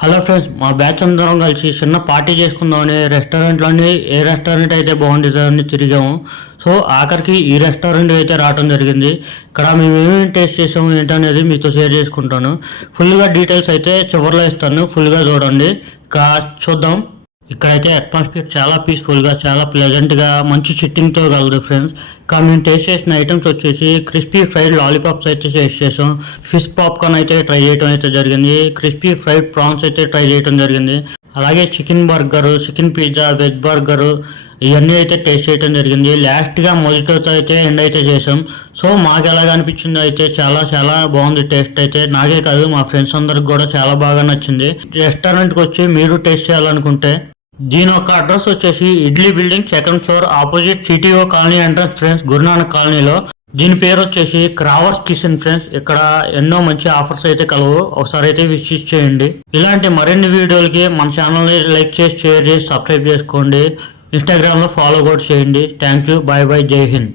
Hello friends, మా batch అందరం కలిసి చిన్న పార్టీ చేసుకుందామని రెస్టారెంట్లోని ఏ రెస్టారెంట్ అయితే బాగుంటుందని తిరిగాము. సో ఆఖరికి ఈ రెస్టారెంట్ అయితే రావడం జరిగింది. ఇక్కడ మేము ఏమేమి టేస్ట్ చేసాము ఏంటనేది మీతో షేర్ చేసుకుంటాను. ఫుల్గా డీటెయిల్స్ అయితే చివరిలో ఇస్తాను, ఫుల్గా చూడండి. ఇక చూద్దాం. ఇక్కడైతే అట్మాస్ఫియర్ చాలా పీస్ఫుల్గా, చాలా ప్లెజెంట్గా, మంచి సిట్టింగ్తో కలదు ఫ్రెండ్స్. ఇంకా మేము టేస్ట్ చేసిన ఐటమ్స్ వచ్చేసి క్రిస్పీ ఫ్రైడ్ లాలీపాప్స్ అయితే టేస్ట్ చేసాం. ఫిష్ పాప్కార్న్ అయితే ట్రై చేయడం అయితే జరిగింది. క్రిస్పీ ఫ్రైడ్ ప్రాన్స్ అయితే ట్రై చేయడం జరిగింది. అలాగే chicken burger, chicken pizza, veg burger ఇవన్నీ అయితే టేస్ట్ చేయడం జరిగింది. లాస్ట్గా మొజిటోతో అయితే ఎండ్ అయితే చేసాం. సో మాకు ఎలాగ అనిపించింది అయితే చాలా చాలా బాగుంది టేస్ట్ అయితే. నాకే కాదు మా ఫ్రెండ్స్ అందరికి కూడా చాలా బాగా నచ్చింది. రెస్టారెంట్కి వచ్చి మీరు టేస్ట్ చేయాలనుకుంటే దీని యొక్క అడ్రస్ వచ్చేసి idli building second floor opposite CTO colony entrance friends, Guru Nanak కాలనీలో. దీని పేరు వచ్చేసి క్రావర్స్ కిచెన్ ఫ్రెండ్స్. ఇక్కడ ఎన్నో మంచి ఆఫర్స్ అయితే కలవు, ఒకసారి అయితే విజిట్ చేయండి. ఇలాంటి మరిన్ని వీడియోలకి మన ఛానల్ని లైక్ చేసి, షేర్ చేసి, సబ్స్క్రైబ్ చేసుకోండి. ఇన్స్టాగ్రామ్లో ఫాలో కూడా చేయండి. థ్యాంక్ యూ, బాయ్ బాయ్, జై హింద్.